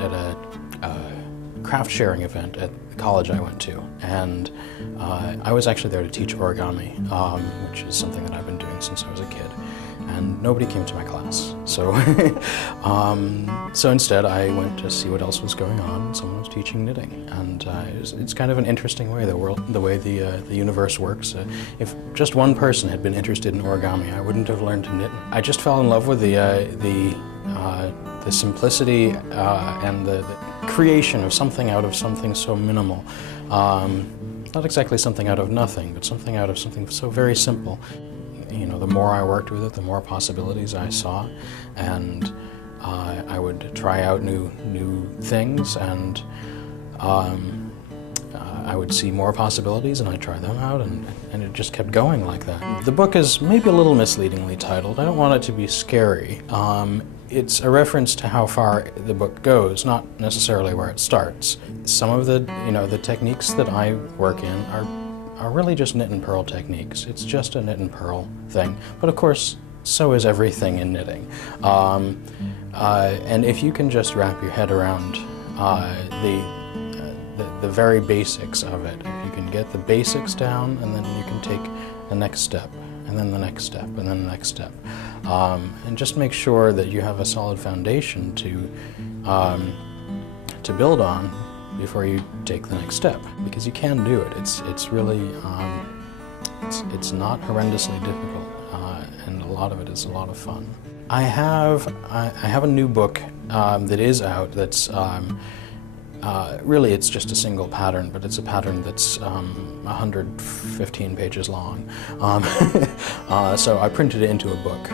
at a craft sharing event at the college I went to, and I was actually there to teach origami, which is something that I've been doing since I was a kid. And nobody came to my class, so so instead I went to see what else was going on, and someone was teaching knitting, and it's kind of an interesting way, the way the universe works. If just one person had been interested in origami, I wouldn't have learned to knit. I just fell in love with the simplicity and the creation of something out of something so minimal. Not exactly something out of nothing, but something out of something so very simple. You know, the more I worked with it, the more possibilities I saw, and I would try out new things, and I would see more possibilities, and I'd try them out, and it just kept going like that. The book is maybe a little misleadingly titled. I don't want it to be scary. It's a reference to how far the book goes, not necessarily where it starts. Some of the techniques that I work in are really just knit and purl techniques. It's just a knit and purl thing. But of course, so is everything in knitting. And if you can just wrap your head around the very basics of it, if you can get the basics down, and then you can take the next step, and then the next step, and then the next step. And just make sure that you have a solid foundation to build on before you take the next step, because you can do it. It's really it's not horrendously difficult, and a lot of it is a lot of fun. I have a new book that is out. That's really, it's just a single pattern, but it's a pattern that's 115 pages long. So I printed it into a book.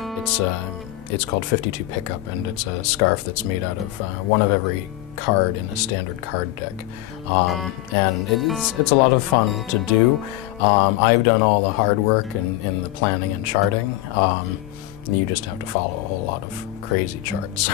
It's called 52 Pickup, and it's a scarf that's made out of one of every card in a standard card deck. And it's a lot of fun to do. I've done all the hard work in the planning and charting. You just have to follow a whole lot of crazy charts.